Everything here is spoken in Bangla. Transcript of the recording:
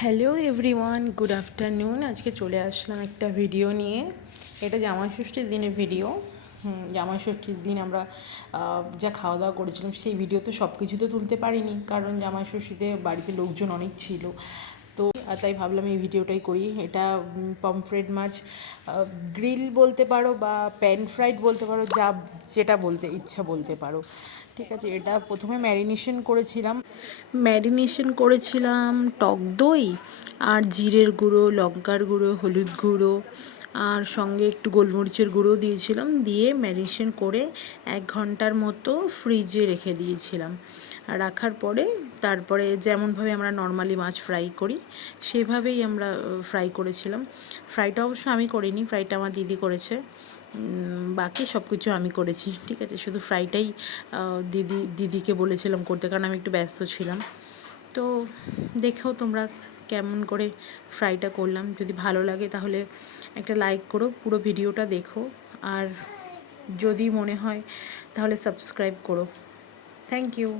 Hello everyone, good afternoon. আজকে চলে আসলাম একটা ভিডিও নিয়ে। এটা জামাই ষষ্ঠীর দিনের ভিডিও। জামাই ষষ্ঠীর দিন আমরা যা খাওয়া দাওয়া করেছিলাম সেই ভিডিও তো সব কিছু তো তুলতে পারিনি, কারণ জামাই ষষ্ঠীতে বাড়িতে লোকজন অনেক ছিল। তো তাই ভাবলাম এই ভিডিওটাই করি। এটা পমফ্রেট মাছ গ্রিল বলতে পারো বা প্যান ফ্রাইড বলতে পারো, যেটা বলতে ইচ্ছা বলতে পারো। ঠিক আছে, এটা প্রথমে ম্যারিনেশন করেছিলাম টক দই আর জিরের গুঁড়ো, লঙ্কার গুঁড়ো, হলুদ গুঁড়ো আর সঙ্গে একটু গোলমরিচের গুঁড়ো দিয়েছিলাম। দিয়ে ম্যারিনেশন করে 1 ঘন্টার মতো ফ্রিজে রেখে দিয়েছিলাম। আর রাখার পরে তারপরে যেমনভাবে আমরা নর্মালি মাছ ফ্রাই করি সেভাবেই আমরা ফ্রাই করেছিলাম। ফ্রাইটা অবশ্য আমি করিনি, ফ্রাইটা আমার দিদি করেছে। বাকি সব কিছু আমি করেছি। ঠিক আছে, শুধু ফ্রাইটাই দিদিকে বলেছিলাম করতে, কারণ আমি একটু ব্যস্ত ছিলাম। তো দেখো তোমরা কেমন করে ফ্রাইটা করলাম। যদি ভালো লাগে তাহলে একটা লাইক করো, পুরো ভিডিওটা দেখো, আর যদি মনে হয় তাহলে সাবস্ক্রাইব করো। Thank you.